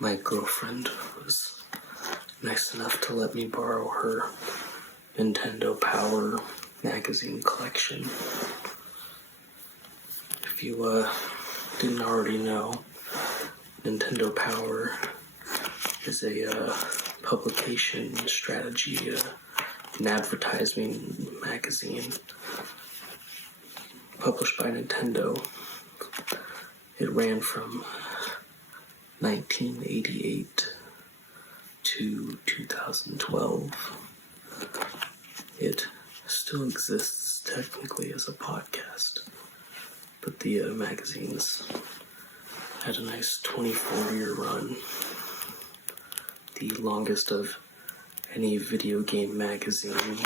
My girlfriend was nice enough to let me borrow her Nintendo Power magazine collection. If you didn't already know, Nintendo Power is a publication strategy and advertising magazine published by Nintendo. It ran from 1988 to 2012. It still exists technically as a podcast, but the magazines had a nice 24-year run, the longest of any video game magazine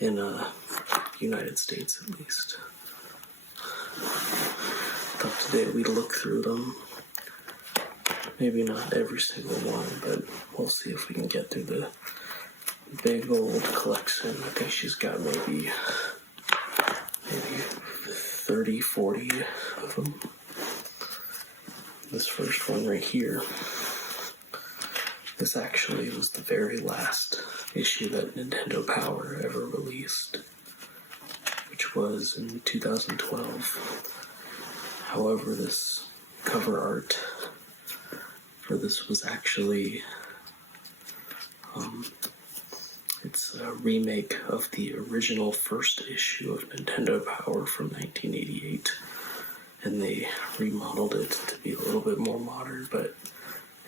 in the United States, at least. Thought today we'd look through them. Maybe not every single one, but we'll see if we can get through the big old collection. I think she's got maybe 30, 40 of them. This first one right here, this actually was the very last issue that Nintendo Power ever released, which was in 2012. However, this cover art for this was actually, it's a remake of the original first issue of Nintendo Power from 1988, and they remodeled it to be a little bit more modern, but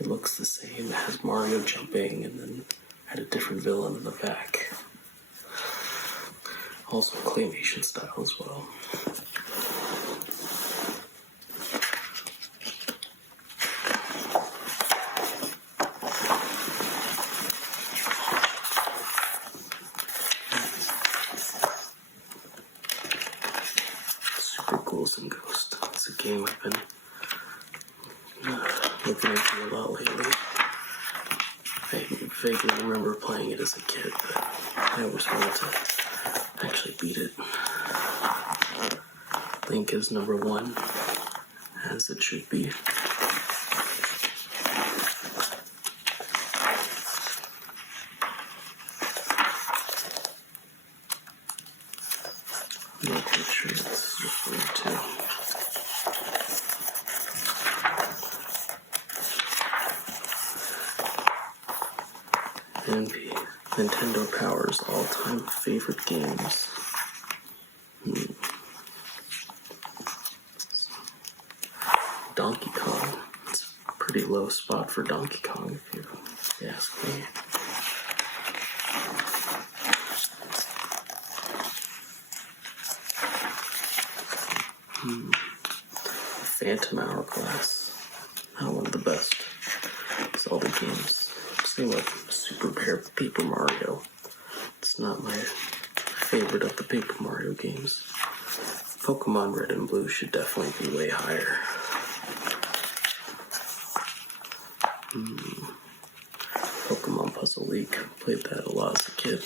it looks the same. It has Mario jumping and then had a different villain in the back. Also claymation style as well. Ghouls and Ghosts. It's a game I've been looking into a lot lately. I vaguely remember playing it as a kid, but I always wanted to actually beat it. Link is number 1, as it should be. I'm not quite sure what this is referring to. And Nintendo Power's all-time favorite games. Donkey Kong. It's a pretty low spot for Donkey Kong, if you ask me. Phantom Hourglass. Not one of the best Zelda games. Same with Super Paper Mario. It's not my favorite of the Paper Mario games. Pokemon Red and Blue should definitely be way higher. Pokemon Puzzle League. Played that a lot as a kid.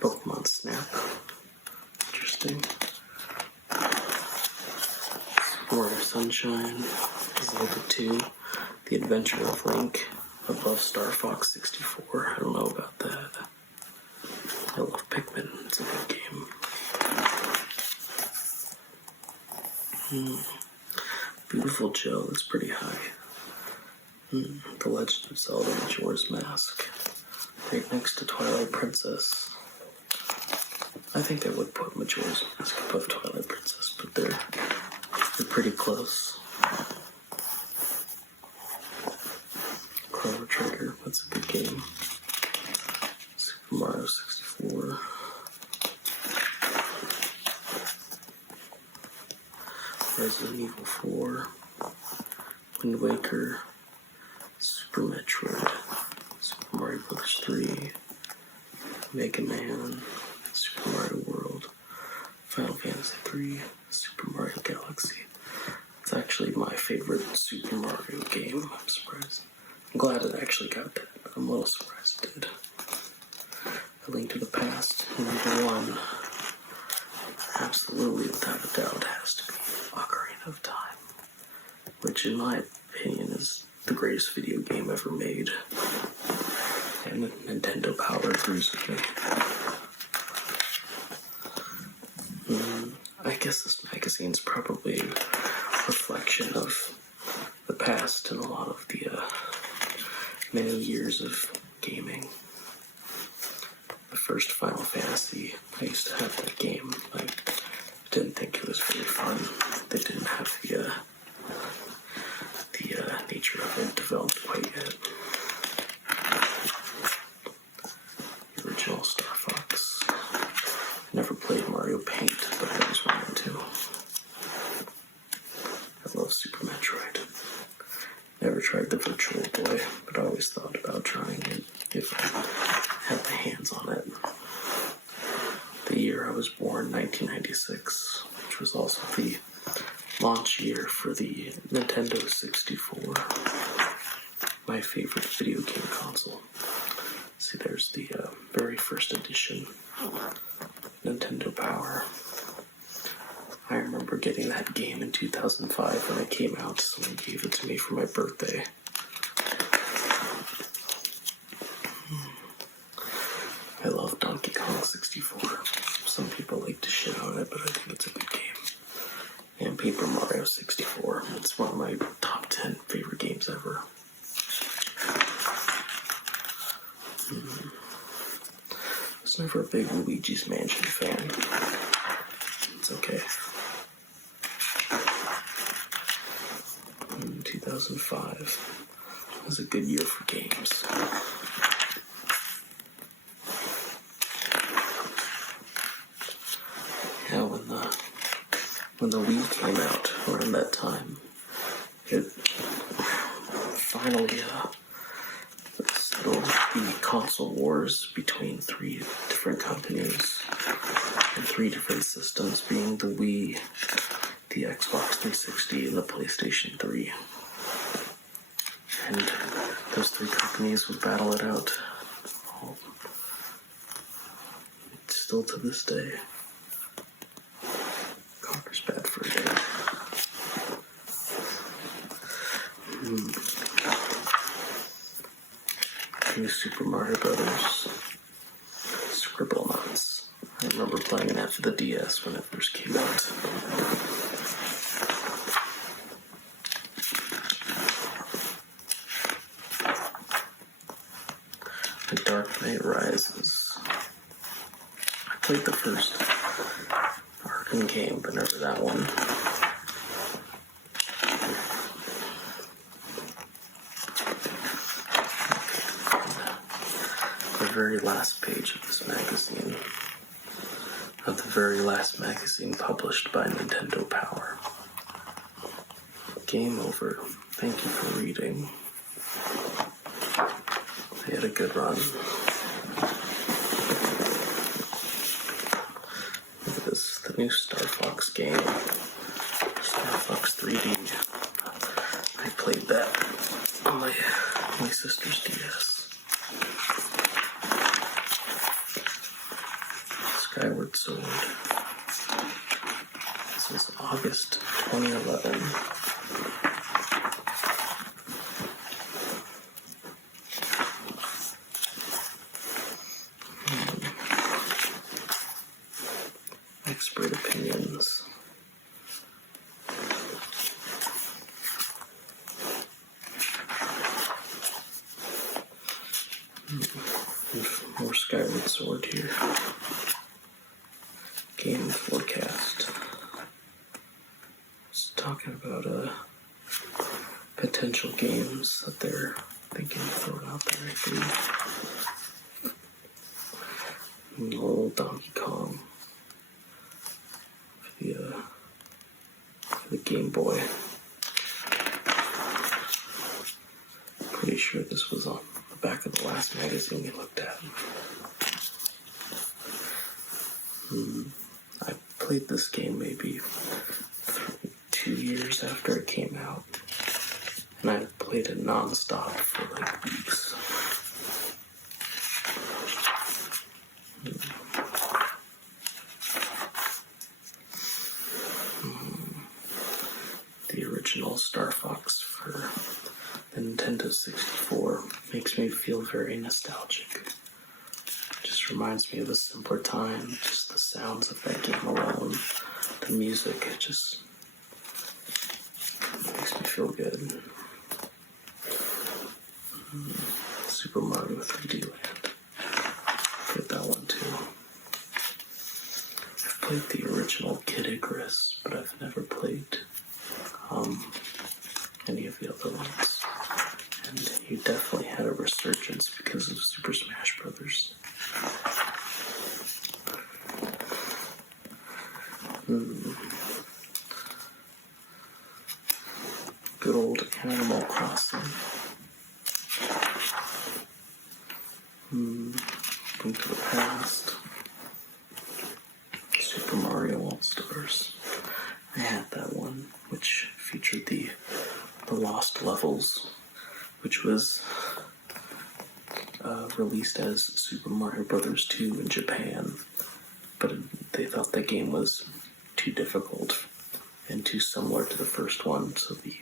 Pokemon Snap. Interesting. Mario Sunshine. Zelda 2. The Adventure of Link. Above Star Fox 64. I don't know about that. I love Pikmin. It's a good game. Beautiful Joe. That's pretty high. The Legend of Zelda Majora's Mask. Right next to Twilight Princess. I think I would put Majora's Mask above Twilight Princess, but they're pretty close. Chrono Trigger, that's a good game. Super Mario 64. Resident Evil 4. Wind Waker. Super Metroid. Super Mario Bros. 3. Mega Man. Super Mario World. Final Fantasy 3. Super Mario Galaxy. It's actually my favorite Super Mario game. I'm surprised. I'm glad it actually got that, but I'm a little surprised it did. A Link to the Past, number 1. absolutely, without a doubt, has to be Ocarina of Time, which in my opinion is the greatest video game ever made. And Nintendo Power agrees with me. I guess this magazine's probably a reflection of the past and a lot of the many years of gaming. The first Final Fantasy, I used to have that game. I didn't think it was very fun. They didn't have the nature of it developed quite yet. The original Star Fox. I never played Mario Paint, but I always wanted to. I love Super Metroid. Never tried the Virtual Boy, but I always thought about trying it if I had my hands on it. The year I was born, 1996, which was also the launch year for the Nintendo 64, my favorite video game console. See, there's the very first edition, Nintendo Power. I remember getting that game in 2005 when it came out. Someone gave it to me for my birthday. I love Donkey Kong 64. Some people like to shit on it, but I think it's a good game. And Paper Mario 64. It's one of my top 10 favorite games ever. I was never a big Luigi's Mansion fan. It's okay. In 2005 was a good year for games. Yeah, when the Wii came out around that time, it finally settled the console wars between three different companies and three different systems, being the Wii, the Xbox 360, and the PlayStation 3. And those three companies would battle it out. Still to this day. Conker's bad for a day. New Super Mario Brothers. Scribblenauts. I remember playing that for the DS when it first came out. The Dark Knight Rises. I played the first Arkham game, but never that one. The very last page of this magazine, of the very last magazine published by Nintendo Power. Game over. Thank you for reading. They had a good run. Look at this, the new Star Fox game. Star Fox 3D. I played that on my sister's DS. Skyward Sword. This is August 2011. Expert opinions. More Skyward Sword here. Game forecast. It's talking about potential games that they're thinking of throwing out there, I believe. Old Donkey Kong. For the Game Boy. Pretty sure this was on the back of the last magazine we looked at. I played this game maybe 2 years after it came out, and I played it non-stop for like weeks. original Star Fox for the Nintendo 64 makes me feel very nostalgic. Just reminds me of a simpler time, just the sounds of that game alone, the music, it just makes me feel good. Super Mario 3D Land. Get that one too. I've played the original Kid Icarus, but I've never played any of the other ones. And he definitely had a resurgence because of Super Smash Brothers. Good old Animal Crossing. Link to the Past. Super Mario All-Stars. I had that one, which featured the Lost Levels, which was released as Super Mario Bros. 2 in Japan, but they thought the game was too difficult and too similar to the first one, so they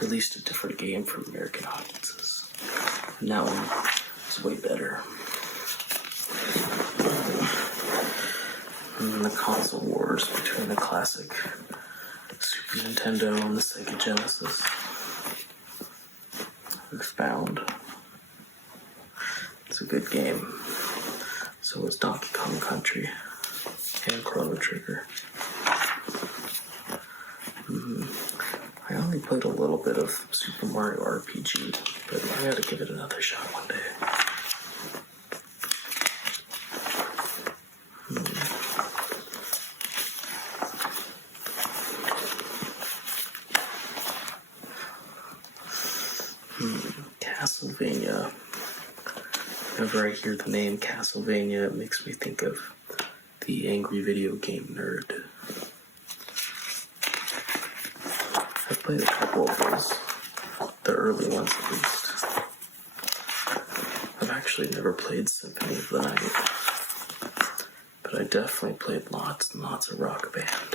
released a different game for American audiences. And that one is way better. And the console wars between the classic Super Nintendo and the Sega Genesis. Earthbound. It's a good game. So is Donkey Kong Country and Chrono Trigger. I only played a little bit of Super Mario RPG, but I gotta give it another shot one day. Castlevania. Whenever I hear the name Castlevania, it makes me think of the angry video game nerd. I played a couple of those, the early ones at least. I've actually never played Symphony of the Night, but I definitely played lots and lots of Rock Band.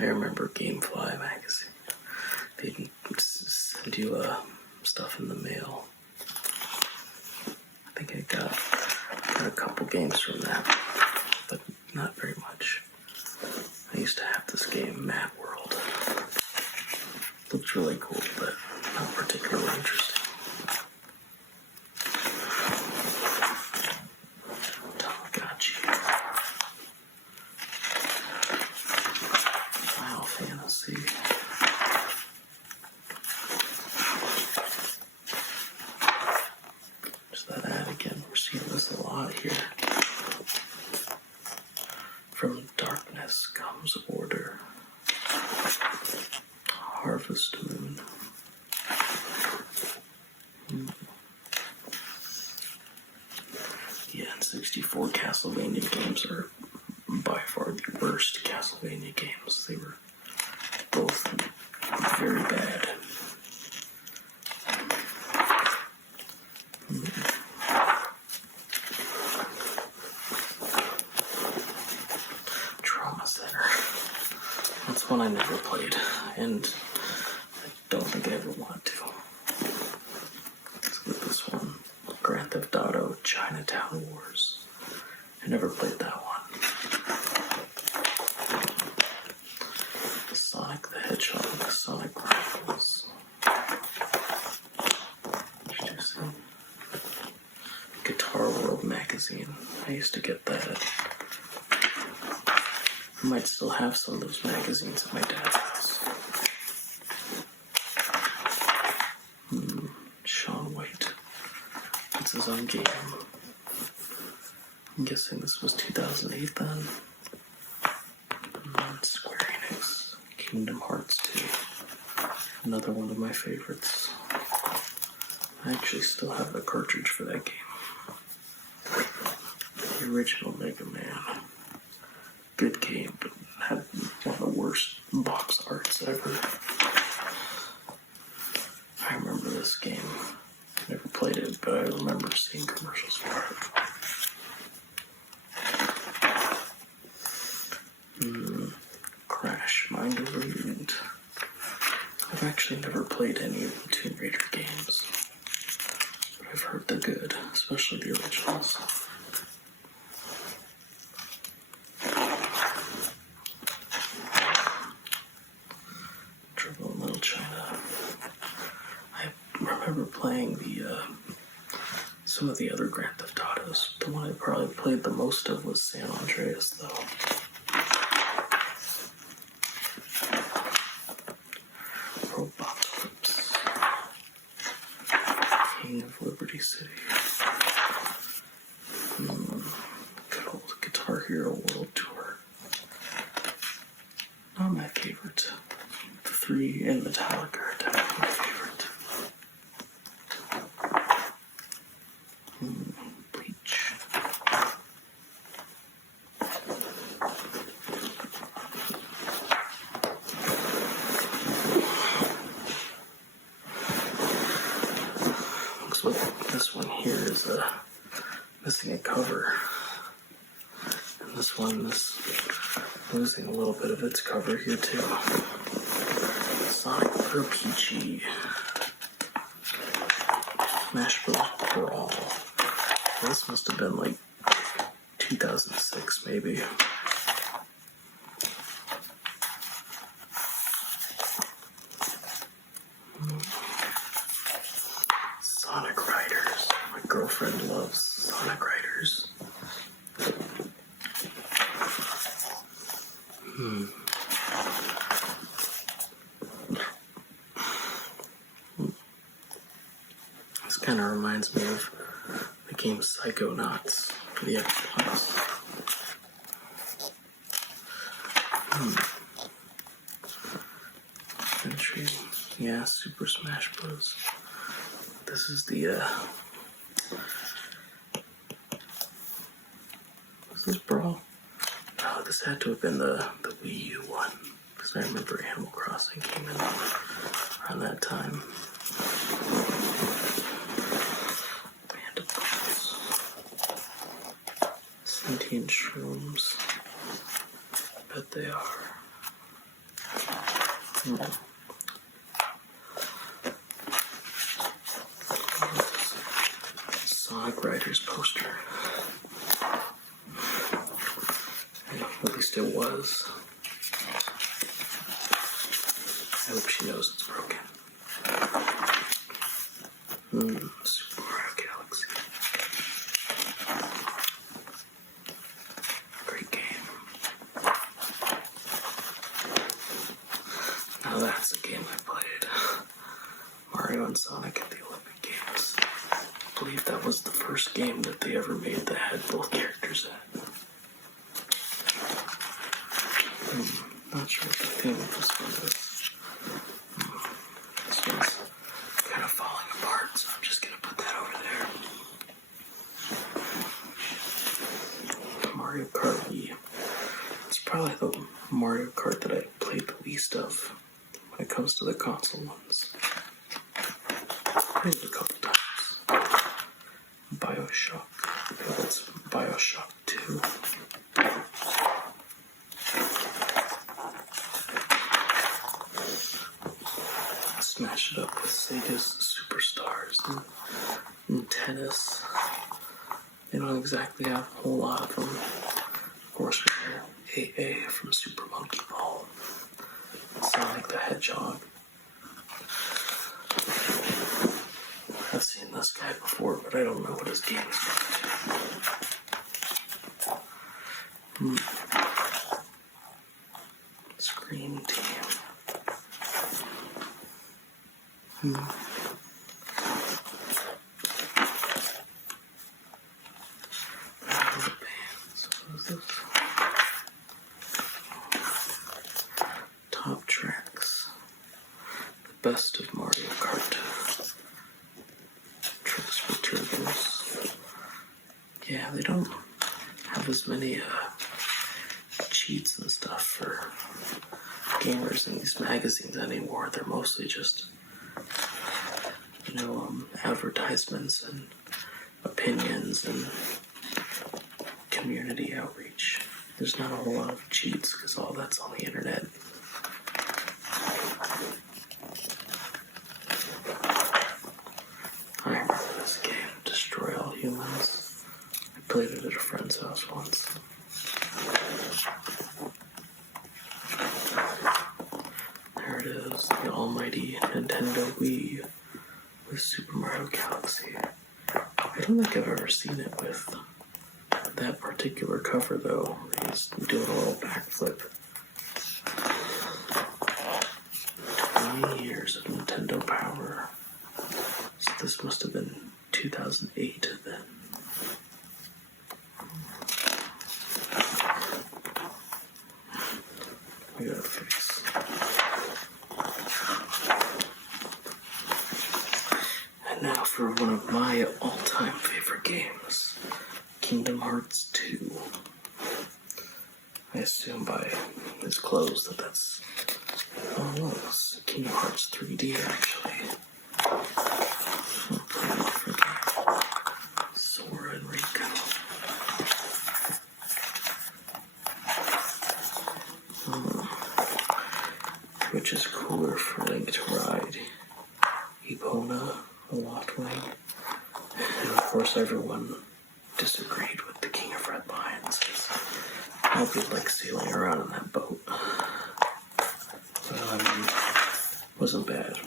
I remember Gamefly magazine. They'd send you stuff in the mail. I think I got a couple games from that, but not very much. I used to have this game, Mad World. Looked really cool, but not particularly interesting. Tamagotchi. Final Fantasy. There's that ad again. We're seeing this a lot here. From darkness comes order. Harvest Moon. The N64 Castlevania games are by far the worst Castlevania games. They were both very bad. Trauma Center. That's one I never played, and I don't think I ever want to. Let's look at this one. Grand Theft Auto Chinatown Wars. I never played that one. Sonic the Hedgehog, Sonic Rifles. Interesting. Guitar World magazine. I used to get that. I might still have some of those magazines at my dad's house. Shaun White. It's his own game. I'm guessing this was 2008 then. Square Enix. Kingdom Hearts 2. Another one of my favorites. I actually still have the cartridge for that game. The original Mega Man. Good game, but had one of the worst box arts ever. I remember this game. Never played it, but I remember seeing commercials for it. Crash, Mind Over Unit. I've actually never played any of the Tomb Raider games, but I've heard they're good, especially the originals. Trouble in Little China. I remember playing some of the other Grand Theft Autos. The one I probably played the most of was San Andreas, though. Robocalypse. King of Liberty City. Good old Guitar Hero World Tour. Not my favorite. The 3 in Metallica are definitely my favorite. Bleach. Looks like this one here is missing a cover. And this one is losing a little bit of its cover here too. Sonic RPG. Smash Bros. Brawl. This must have been like 2006 maybe. Sonic Riders. My girlfriend loves Sonic Riders. This kind of reminds me of the game Psychonauts for the Xbox. Entry. Yeah, Super Smash Bros. This is the, is this Brawl? Oh, this had to have been the Wii U one, because I remember Animal Crossing came in around that time. Mandibles. Sentient shrooms. I bet they are. Sonic Riders poster. At least it was. I hope she knows it's broken. Super Mario Galaxy. Great game. Now that's a game I played. Mario and Sonic at the Olympic Games. I believe that was the first game that they ever made that had both characters in it. Not sure what the theme of this one is. This one's kind of falling apart, so I'm just going to put that over there. Mario Kart Wii. It's probably the Mario Kart that I played the least of when it comes to the console ones. Played it a couple times. Bioshock. Yeah, that's Bioshock 2. Smash it up with Sega's Superstars and tennis. They don't exactly have a whole lot of them. Of course, we have AA from Super Monkey Ball. Sonic the Hedgehog. I've seen this guy before, but I don't know what his game is about. Scream Team. Top tracks. The best of Mario Kart. Tricks for turbos. Yeah, they don't have as many cheats and stuff for gamers in these magazines anymore. They're mostly just advertisements and opinions and community outreach. There's not a whole lot of cheats because all that's on the internet. I remember this game, Destroy All Humans. I played it at a friend's house once. There it is, the almighty Nintendo Wii with Super Mario Galaxy. I don't think I've ever seen it with that particular cover though. He's doing a little backflip. 20 years of Nintendo power. So this must have been 2008 then. We gotta fix. And now for one of my all-time favorite games, Kingdom Hearts 2. I assume by his clothes that's... Oh no, it's Kingdom Hearts 3D actually. Sora and Rico. Which is cooler for Link to ride? Epona, a Loftwing, and of course everyone disagreed with the King of Red Lions. Nobody likes sailing around in that boat. Wasn't bad.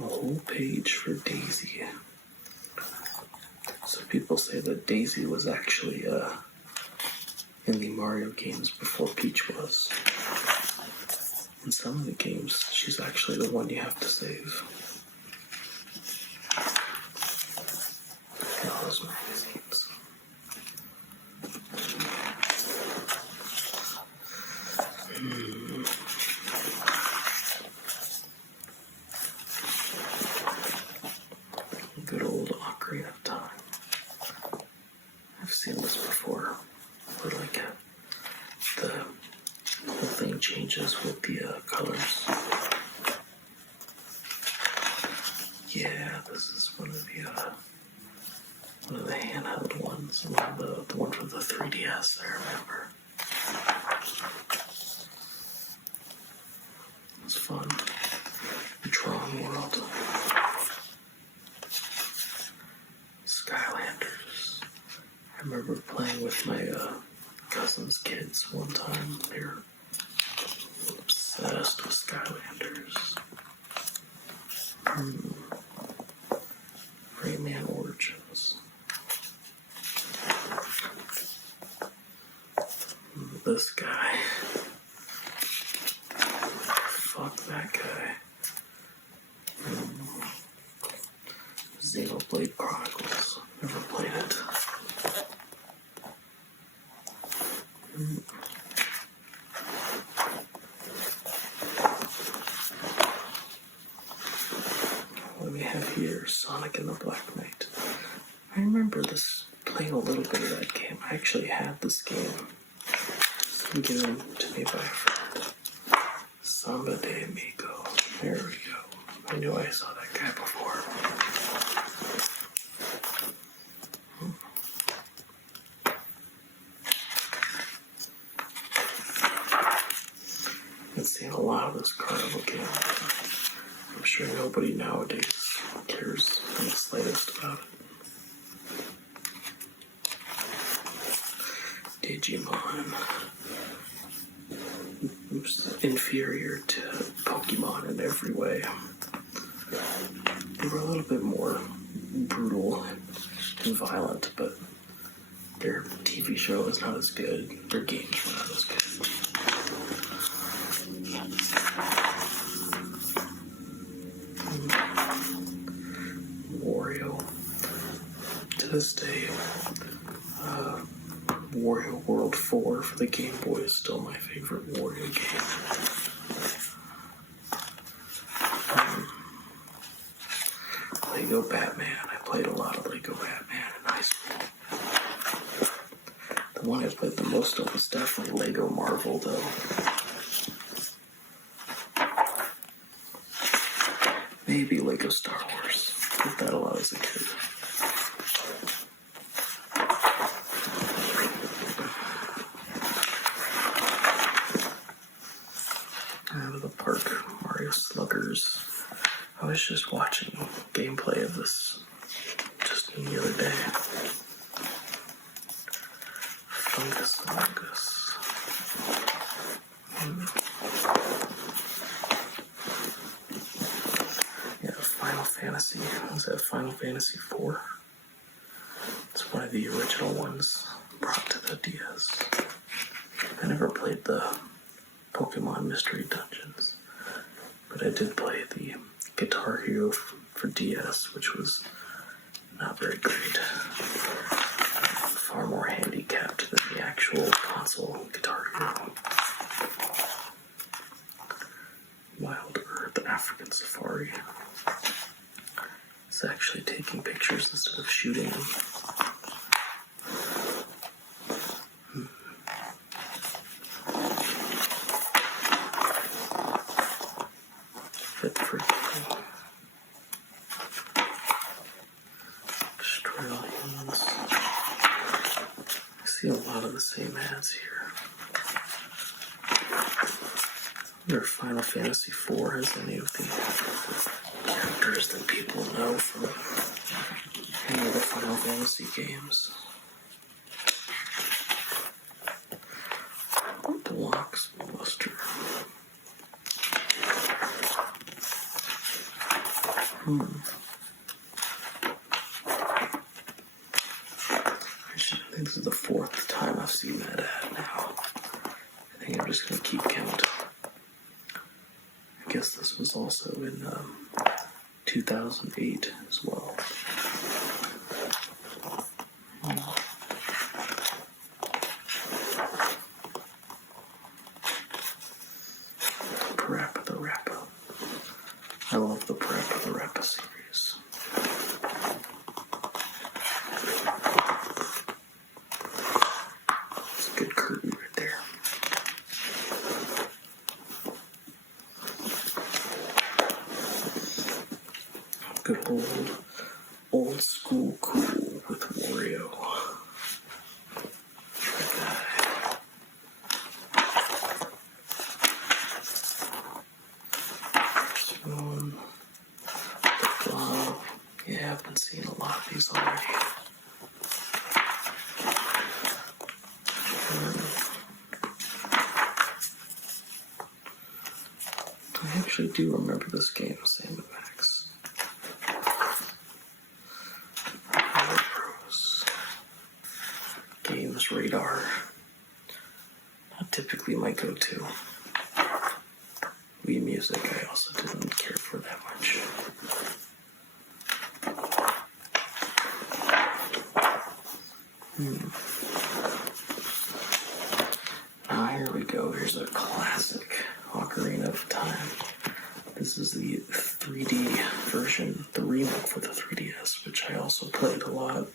A whole page for Daisy. So people say that Daisy was actually in the Mario games before Peach was. In some of the games, she's actually the one you have to save. Look at all those magazines. Good old Ocarina of Time. I've seen this before. Where like the whole thing changes with the colors. Yeah, this is one of the handheld ones. The one from the 3DS. I remember. It was fun. Tron World. Skylanders. I remember playing with my cousin's kids one time. They were obsessed with Skylanders. Rayman Origins. This guy. Fuck that guy. Xenoblade Chronicles. Never played it. What do we have here? Sonic and the Black Knight. I remember playing a little bit of that game. I actually had this game. It's been given to me by a friend. Samba de Amigo. There we go. I knew I saw that guy before. I've seen a lot of this carnival game. I'm sure nobody nowadays cares in the slightest about it. Digimon. Oops, inferior to Pokemon in every way. They were a little bit more brutal and violent, but their TV show is not as good. Their games were not as good. Wario. To this day, Wario World 4 for the Game Boy is still my favorite Wario game. Lego Batman. I played a lot of Lego Batman in high school. The one I played the most of was definitely Lego Marvel, though. Maybe Lego Star Wars. Did that a lot as a kid. Out of the park, Mario Sluggers. I was just watching gameplay of this just the other day. Fungus. Yeah, Final Fantasy. Was that Final Fantasy 4? It's one of the original ones brought to the DS. I never played the Pokemon Mystery Dungeons, but I did play the Guitar Hero for DS, which was not very great. Far more handicapped than the actual console Guitar Hero. Wild Earth African Safari. It's actually taking pictures instead of shooting them. Fit for Australians. I see a lot of the same ads here. I wonder if Final Fantasy IV has any of the characters that people know from any of the Final Fantasy games. Deluxe Buster. Actually, I think this is the 4th time I've seen that ad now. I think I'm just going to keep count. I guess this was also in 2008 as well. Parappa the Rappa. I love the Parappa the Rappa series. It's a good Kirby right there. Good old school cool with Wario. Yeah, I've been seeing a lot of these already. I actually do remember this game, Sam & Max. Games Radar. Not typically my go-to. Wii Music I also didn't care for that much. Now here we go. Here's a classic Ocarina of Time. This is the 3D version, the remake for the 3DS, which I also played a lot.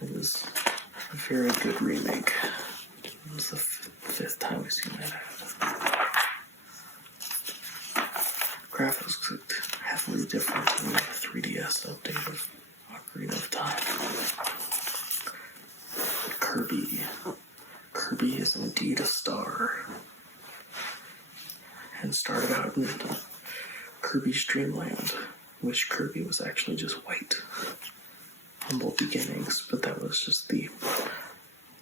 It was a very good remake. It was the 5th time we've seen that ad. Graphics looked heavily different than the 3DS update of Ocarina of Time. Kirby. Kirby is indeed a star. And started out in Kirby's Dream Land, which Kirby was actually just white. Humble beginnings, but that was just the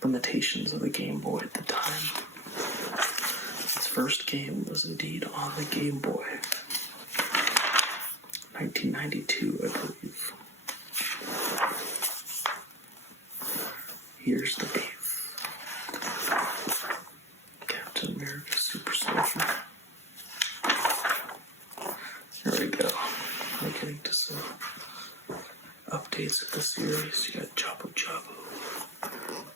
limitations of the Game Boy at the time. Its first game was indeed on the Game Boy. 1992, I believe. Here's the beef. Captain America Super Soldier. There we go. We're getting to some updates of the series. You got Jabu Jabu,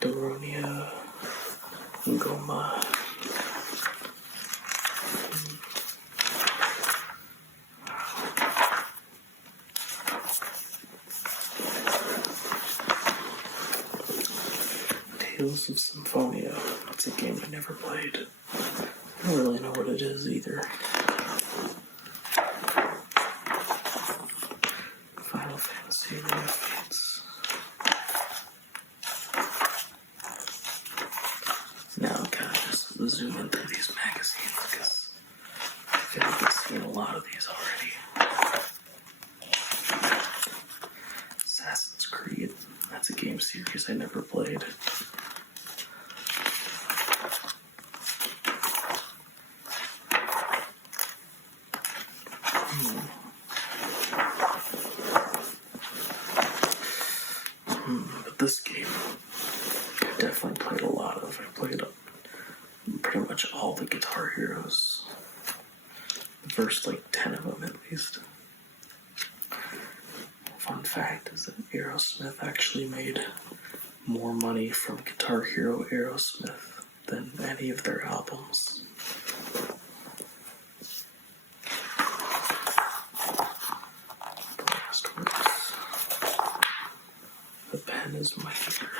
Doronia, Ngoma. Tales of Symphonia. It's a game I never played. I don't really know what it is either. Let's see the updates. Now I'm kind of just zooming through these magazines because I feel like I've seen a lot of these already. Assassin's Creed. That's a game series I never played. But this game, I definitely played a lot of. I played pretty much all the Guitar Heroes. The first, 10 of them at least. Fun fact is that Aerosmith actually made more money from Guitar Hero Aerosmith than any of their albums. Blast works. The pen is mightier.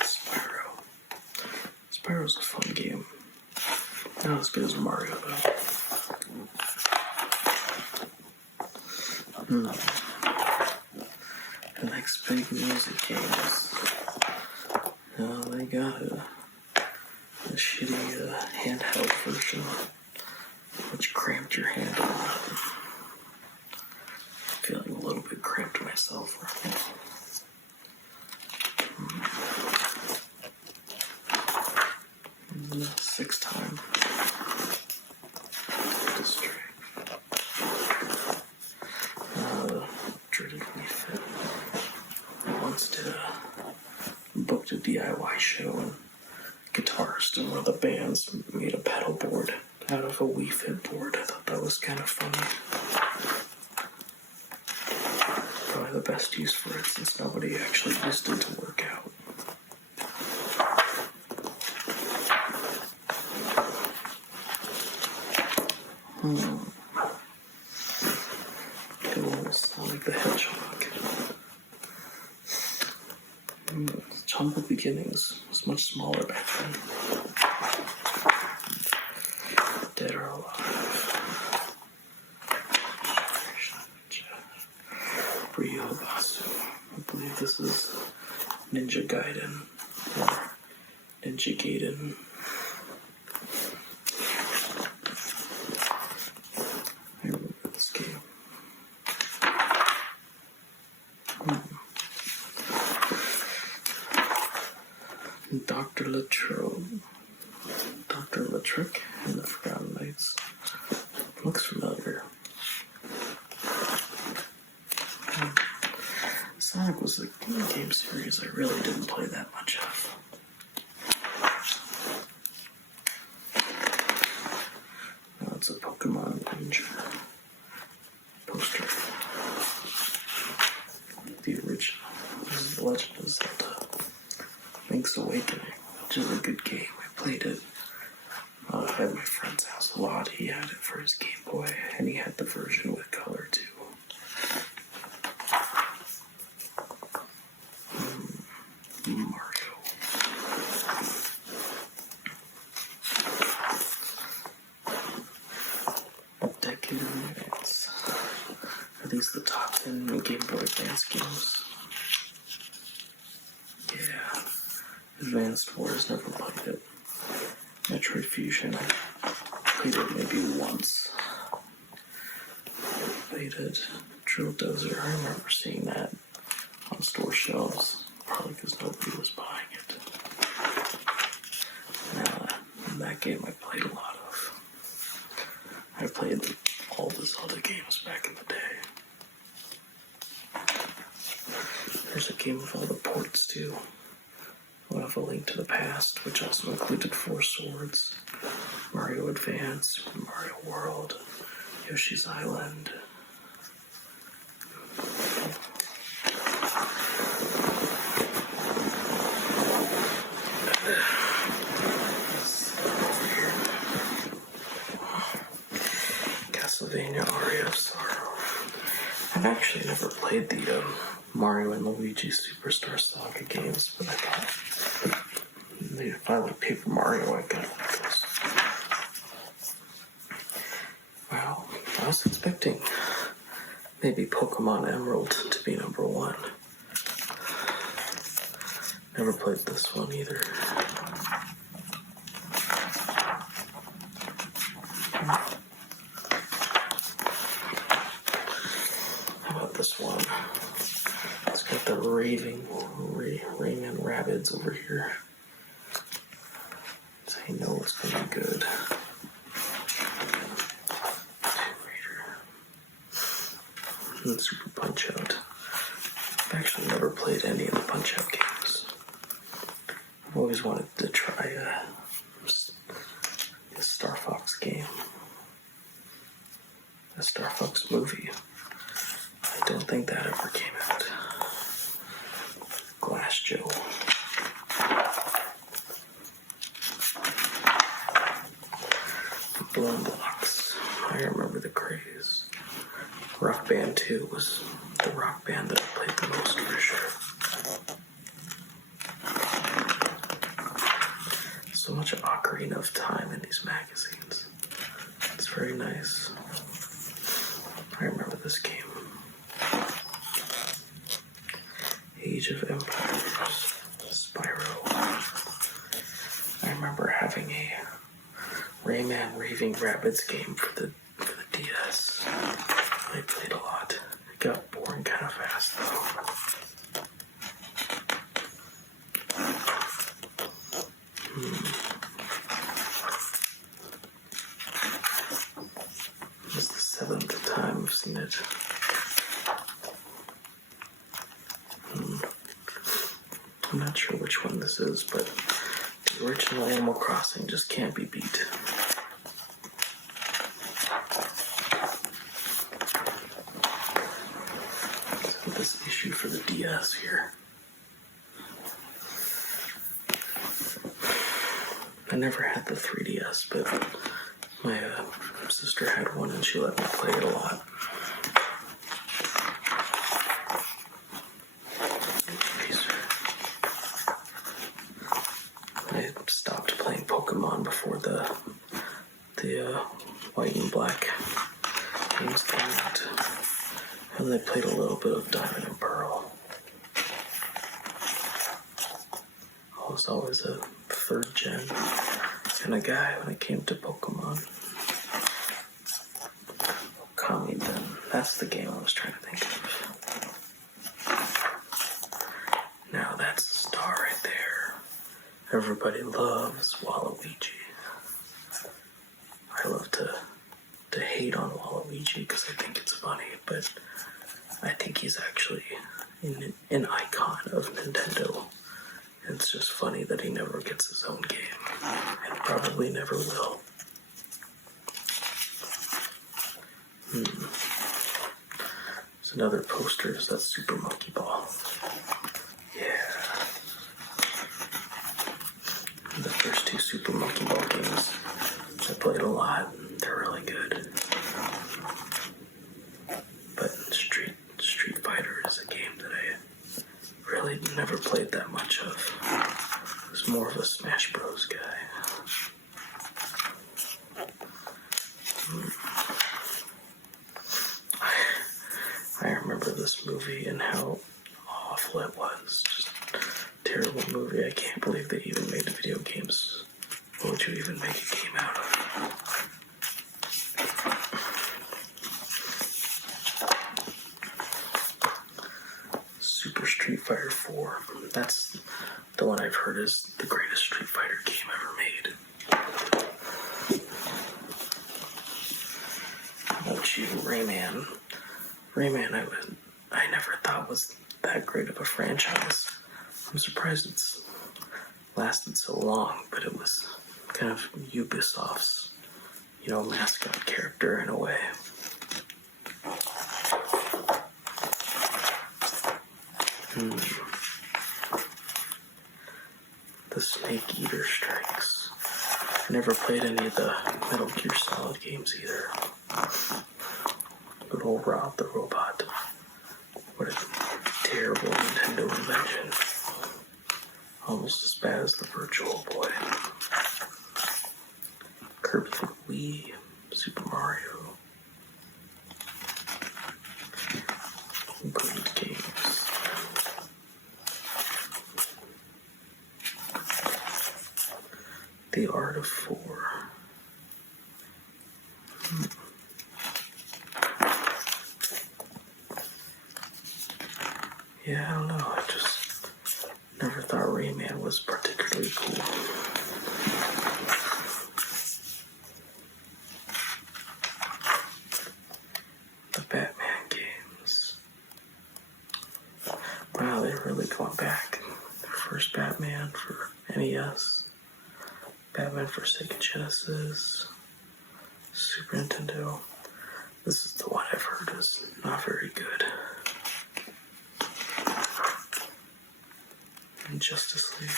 Spyro. Spyro's a fun game. Not as good as Mario though. The next big music game is, they got a shitty handheld version, which cramped your hand a lot. I'm feeling a little bit cramped myself right now. Sixth time. District. Dreaded Wii Fit. I once booked a DIY show, and guitarist in one of the bands made a pedal board out of a Wii Fit board. I thought that was kind of funny. Probably the best use for it since nobody actually used it to work out. Sonic the Hedgehog. Humble Beginnings was much smaller back then. Dead or Alive. Ryo Basu. I believe this is Ninja Gaiden or Ninja Gaiden. I remember this game. Dr. Latrick and the Forgotten Knights. Looks familiar. Sonic was a game series I really didn't play that much of. Now it's a Pokemon Ranger poster. The original. This is The Legend of Zelda. Link's Awakening, which is a good game. I played it at my friend's house a lot. He had it for his Game Boy, and he had the version with color too. Mario. Decade of Advance. Are these the top 10 Game Boy Advance games? Yeah. Advanced Wars, never played it. Metroid Fusion, I played it maybe once. Played it. Drill Dozer, I remember seeing that on store shelves, probably because nobody was buying it. Now, that game I played a lot of. I played all the Zelda games back in the day. There's a game of all the ports too. One of A Link to the Past, which also included Four Swords, Mario Advance, Super Mario World, Yoshi's Island. Castlevania Aria of Sorrow. I've actually never played the Mario and Luigi Superstar Saga games, but I thought if I like Paper Mario, I've got one of those. Wow, I was expecting maybe Pokemon Emerald to be number 1. Never played this one either. How about this one? It's got the Rayman Rabbids over here. So you know it's gonna be good. And Super Punch Out. I've actually never played any of the Punch Out games. I've always wanted to try a Star Fox game. A Star Fox movie. I don't think that ever came out. Glass Joe. Blown Blocks. I remember the craze. Rock Band 2 was the rock band that I played the most for sure. So much Ocarina of Time in these magazines. It's very nice. I remember this game. Age of Empires. Spyro. I remember having a Rayman Raving Rabbids game for the DS. I played a lot. It got boring kind of fast though. This is the 7th time I've seen it. I'm not sure which one this is, but the original Animal Crossing just can't be beat. This issue for the DS here. I never had the 3DS, but my sister had one and she let me play it a lot. I stopped playing Pokemon before the White and Black games came out. And they played a little bit of Diamond and Pearl. I was always a 3rd gen kind of guy when it came to Pokemon. Kami Den, that's the game I was trying to think of. Now that's the star right there. Everybody loves Waluigi. I love to hate on Waluigi because I think it's funny, but I think he's actually an icon of Nintendo. It's just funny that he never gets his own game, and probably never will. There's another poster. Is that Super Monkey Ball? Yeah. The first 2 Super Monkey Ball games I played a lot. They're really good. But Street Fighter is a game that I really never played that much of. I was more of a Smash Bros. Guy. I remember this movie and how awful it was. Just a terrible movie. I can't believe they even made video games. What would you even make a game out of? Super Street Fighter 4. That's the one I've heard is the greatest Street Fighter game ever made. How about you, Rayman? Rayman, I never thought was that great of a franchise. I'm surprised it's lasted so long, but it was kind of Ubisoft's, mascot character in a way. The Snake Eater Strikes. I never played any of the Metal Gear Solid games either. Good old Rob the Robot. What a terrible Nintendo invention. Almost as bad as the Virtual Boy. Kirby for Wii. Super Mario. The Art of Four. Yeah, I don't know. I just never thought Rayman was particularly cool. The Batman games. Wow, they're really going back. Their first Batman for NES, Batman for Sega Genesis, Super Nintendo. This is the one I've heard is not very good. And Justice League.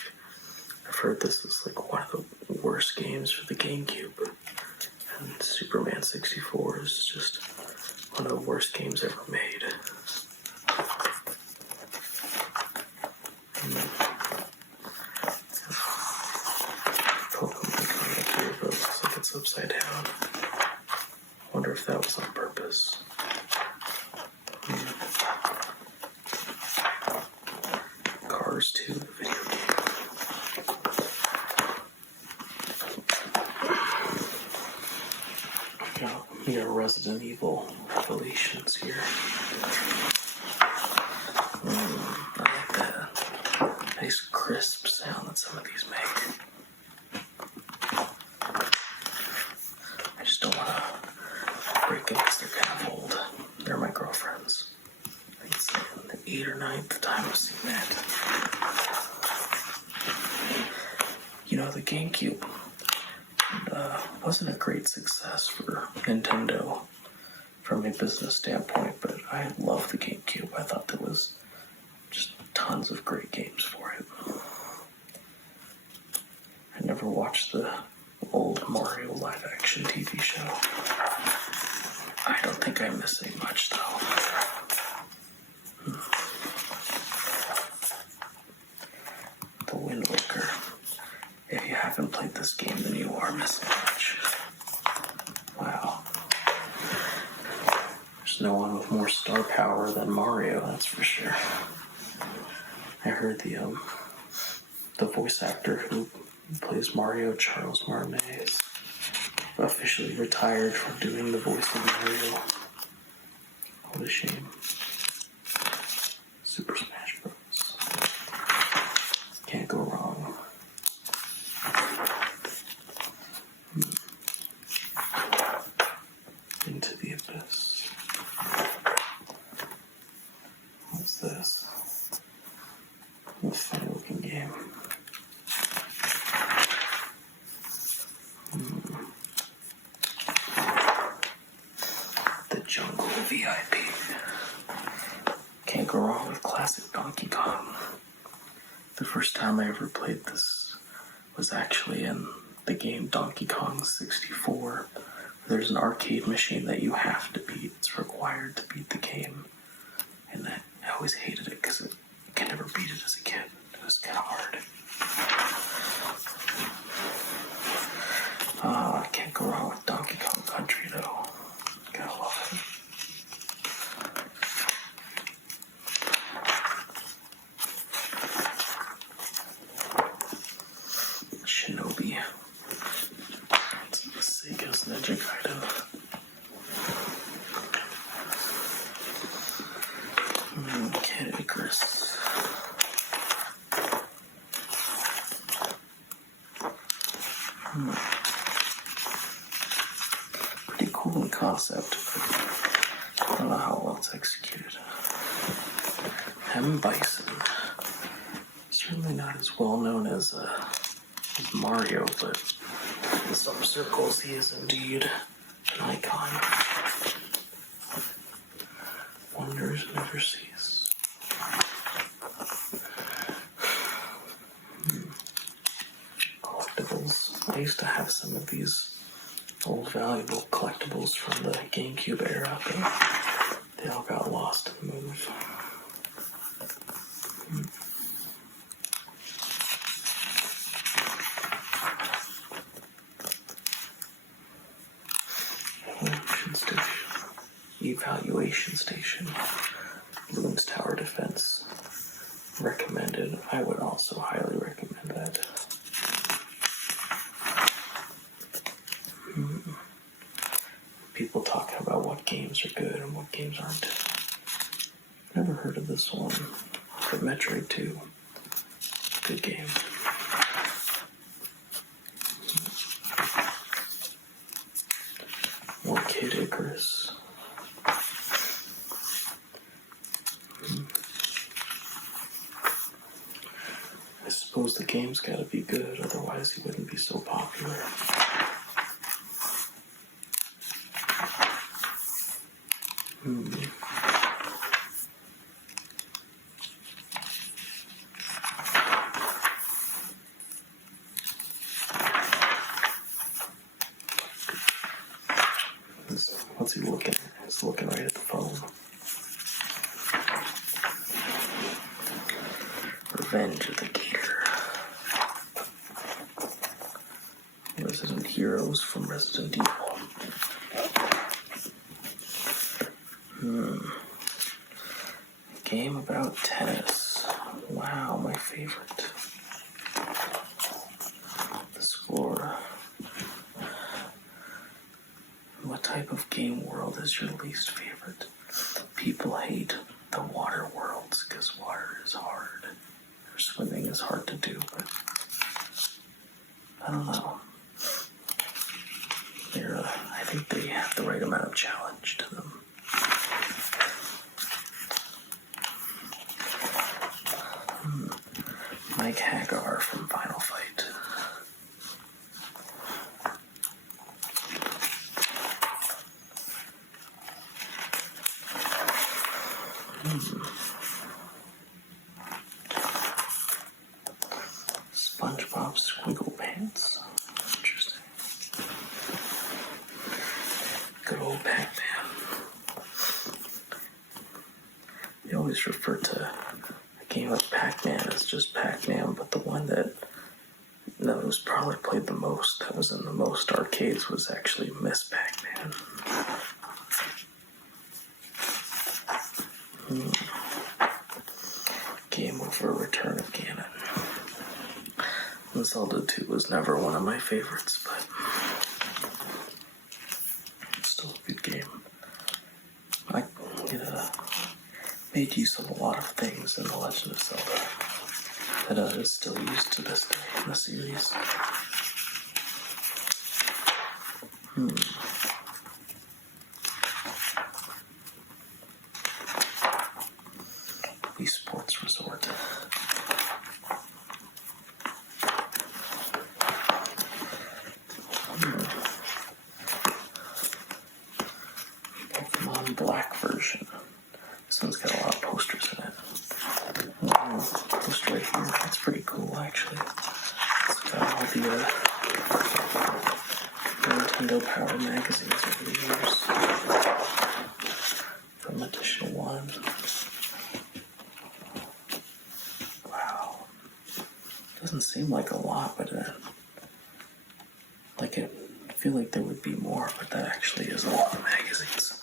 I've heard this is like one of the worst games for the GameCube. And Superman 64 is just one of the worst games ever made. Pokemon coming up here, but it looks like it's upside down. Wonder if that was on purpose. Cars 2, the video game. We got Resident Evil Revelations here. I like that nice crisp sound that some of these make. I just don't want to break them because they're kind of old. They're my girlfriend's. I think it's like the 8th or 9th time I've seen that. You know, the GameCube wasn't a great success for Nintendo from a business standpoint, but I love the GameCube. I thought there was just tons of great games for it. I never watched the old Mario live-action TV show. I don't think I'm missing much, though. The Wind Waker. If you haven't played this game, then you are missing much. Wow. There's no one with more star power than Mario, that's for sure. I heard the voice actor who plays Mario, Charles Martinet, is officially retired from doing the voice of Mario. What a shame. Super Smash Bros. Can't go wrong. Into the Abyss. What's this? A funny looking game. The Jungle VIP. Can't go wrong with classic Donkey Kong. The first time I ever played this was actually in the game Donkey Kong 64. There's an arcade machine that you have to beat. It's required to beat the game. And I always hated it because I could never beat it as a kid. It was kind of hard. I can't go wrong with Donkey Kong Country, though. Gotta love it. Shinobi. It's Sega's Ninja Gaiden. Kid Icarus. Pretty cool in concept, but I don't know how well it's executed. M. Bison. Certainly not as well known as Mario, but in some circles he is indeed an icon. Wonders never cease. Collectibles. I used to have some of these old valuable collectibles from the GameCube era, but they all got lost in the move. Evaluation station. Bloons Tower Defense. Recommended. I would also highly recommend that. what games aren't. Never heard of this one. But Metroid 2. Good game. More Kid Icarus. I suppose the game's gotta be good, otherwise he wouldn't be so popular. What's he looking at? He's looking right at the phone. Revenge of the Gator. Resident Heroes from Resident Evil. Game about tennis. Wow, my favorite. The score. What type of game world is your least favorite? People hate the water worlds because water is hard. Or swimming is hard to do, but I don't know. I think they have the right amount of challenge to them. Mike Hagar from Final Fight. SpongeBob Squiggle Pants. Interesting. Good old Pac-Man. They always refer to a game of Pac-Man as just Pac-Man, but the one that was probably played the most, that was in the most arcades, was actually Miss Pac-Man. Game over, Return of Ganon. And Zelda 2 was never one of my favorites, but it's still a good game. It made use of a lot of things in The Legend of Zelda that is still used to this day in the series. Wii Sports Resort. Pokemon Black version. This one's got a lot of posters in it. Poster right here. That's pretty cool, actually. It's got all the Nintendo Power magazines over the years. From edition 1. Wow. Doesn't seem like a lot, but I feel like there would be more, but that actually is a lot of magazines.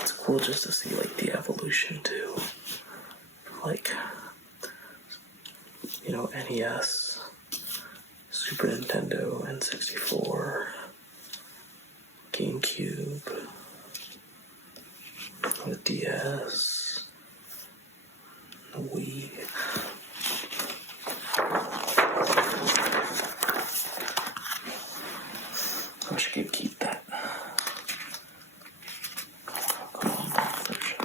It's cool just to see the evolution too. NES, Super Nintendo, N64, GameCube, the DS, the Wii. I wish I could keep that. Come on, Black version.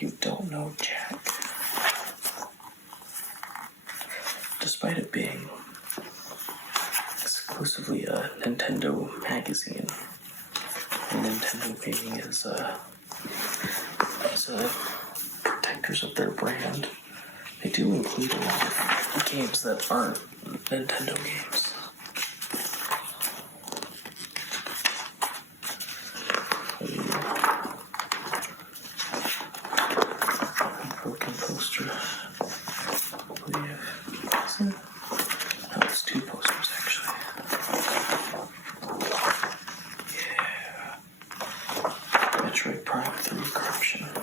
You don't know Jack. Despite it being exclusively a Nintendo magazine, and Nintendo being as protectors of their brand, they do include a lot of games that aren't Nintendo games. Broken poster. No, it's 2 posters actually. Yeah. Metroid Prime 3 Corruption. I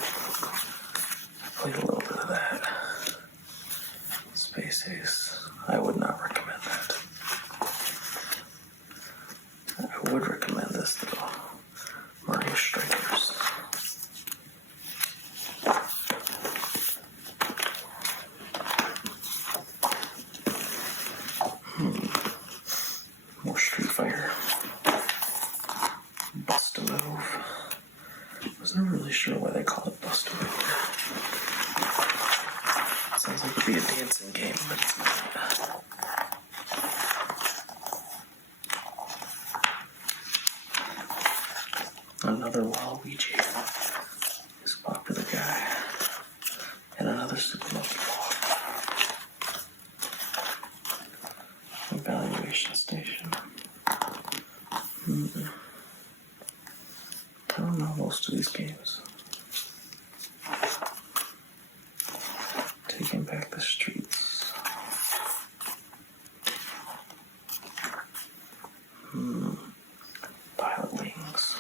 played a little bit of that. Space Ace. I would not recommend that. I would recommend this though. sure why they call it Buster. Sounds like it'd be a dancing game, but it's not. Another Waluigi. This popular guy. And another Super Monkey Ball. Evaluation station. I don't know most of these games. Taking Back the Streets. Pilot Wings.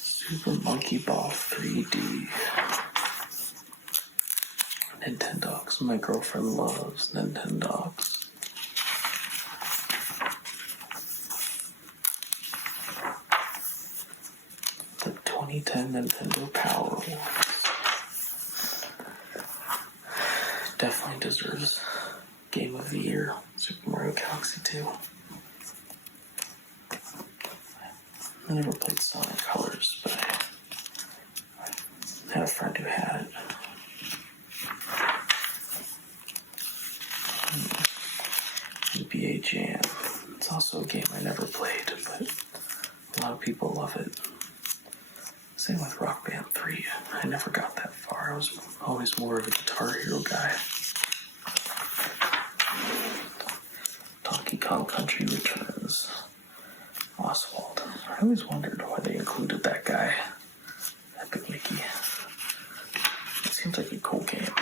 Super Monkey Ball 3D. Nintendogs. My girlfriend loves Nintendogs. The 2010 Nintendo Power Awards. Definitely deserves Game of the Year. Super Mario Galaxy 2. I never played Sonic Colors, but I had a friend who had it. NBA Jam. It's also a game I never played, but a lot of people love it. Same with Rock Band 3. I never got that far. I was always more of a Guitar Hero guy. Donkey Kong Country Returns. Oswald. I always wondered why they included that guy. Epic Mickey. It seems like a cool game.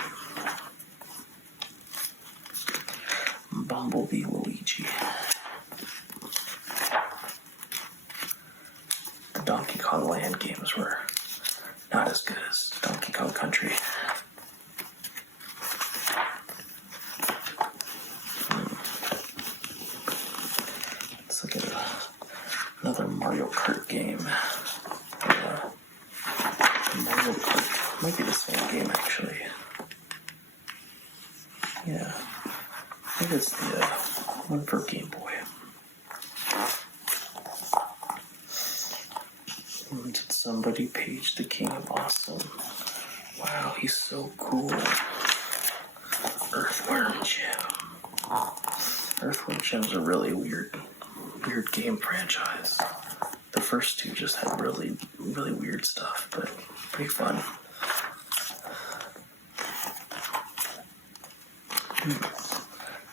Bumblebee Luigi. The Donkey Kong Land games were not as good as Donkey Kong Country. Let's look at another Mario Kart game. Mario Kart might be the same game actually. Yeah. I think it's the one for Game Boy. Did somebody page the King of Awesome? Wow, he's so cool. Earthworm Jim. Earthworm Jim's a really weird game franchise. The first two just had really weird stuff, but pretty fun.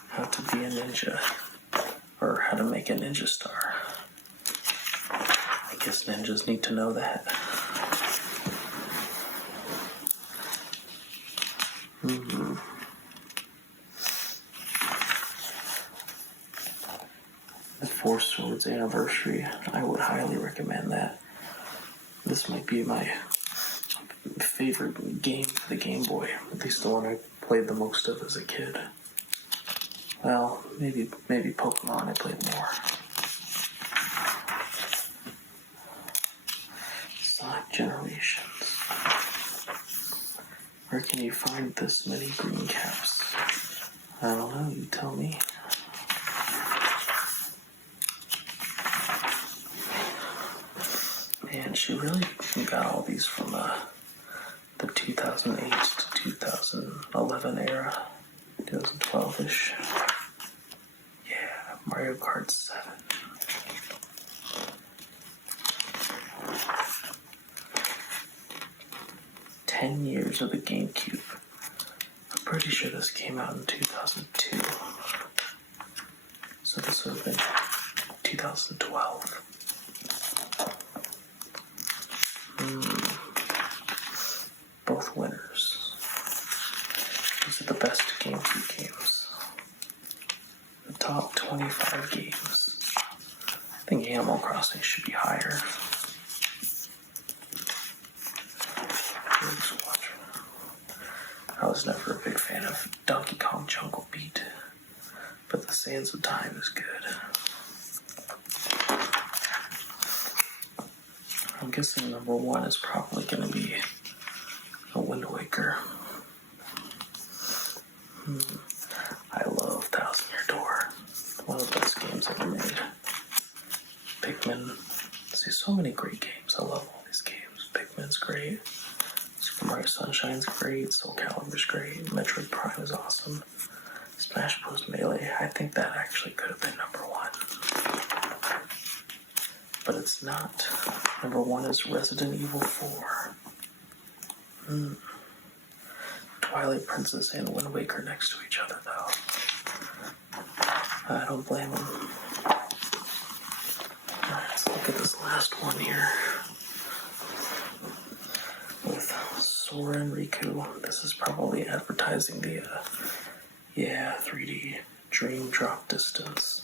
How to be a ninja, or how to make a ninja star. I guess ninjas need to know that. The Four Swords Anniversary. I would highly recommend that. This might be my favorite game for the Game Boy, at least the one I played the most of as a kid. Well, maybe Pokemon I played more. Sonic Generations. Where can you find this many green caps? I don't know, you tell me. Man, she really got all these from the 2008 to 2011 era. 2012-ish. Yeah, Mario Kart 7. "10 years of the GameCube." I'm pretty sure this came out in 2002. So this would have been 2012. Both winners. These are the best GameCube games. The top 25 games. I think Animal Crossing should be higher. I was never a big fan of Donkey Kong Jungle Beat, but the Sands of Time is good. I'm guessing number one is probably going to be a Wind Waker. I love Thousand Year Door. One of the best games ever made. Pikmin, Fantasy. So many great games. I love all these games. Pikmin's great. Super Mario Sunshine's great. Soul Calibur's great. Metroid Prime is awesome. Smash Bros. Melee, I think that actually could have been number one. But it's not. Number one is Resident Evil 4. Twilight Princess and Wind Waker next to each other, though. I don't blame them. Alright, let's look at this last one here. With Sora and Riku. This is probably advertising the, 3D Dream Drop Distance.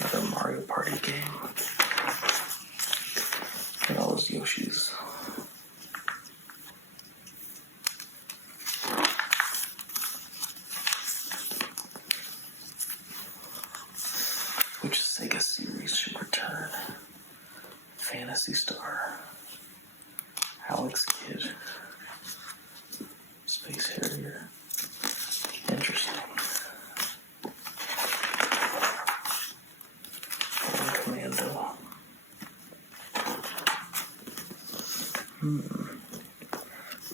Another Mario Party game. And all those Yoshis. Which Sega series should return? Phantasy Star. Alex Kidd. Space Harrier. Interesting. Fallen Commando.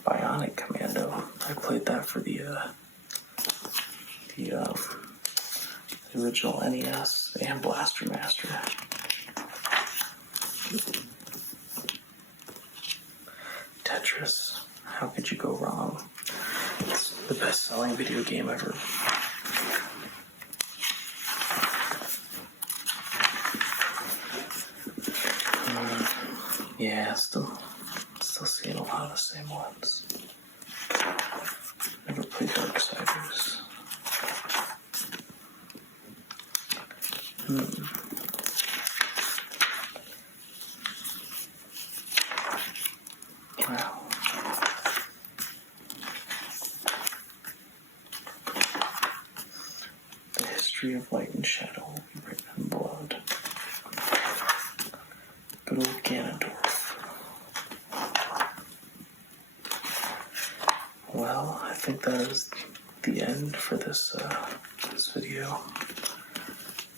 Bionic Commando. I played that for the original NES and Blaster Master. Tetris. How could you go wrong? It's the best-selling video game ever. Yeah, still seeing a lot of the same ones. Never played Darksiders. Wow. The history of light and shadow will be written in blood. Good old Ganondorf. Well, I think that is the end for this video.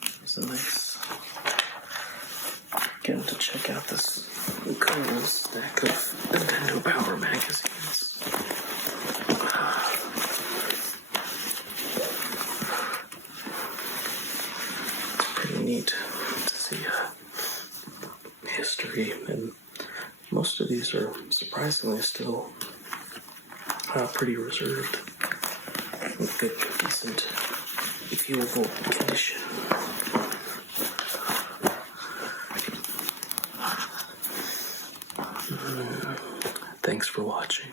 It was a nice getting to check out this incredible stack of Nintendo Power magazines. It's pretty neat to see history, and most of these are surprisingly still pretty reserved, with good, decent, viewable condition. Thanks for watching.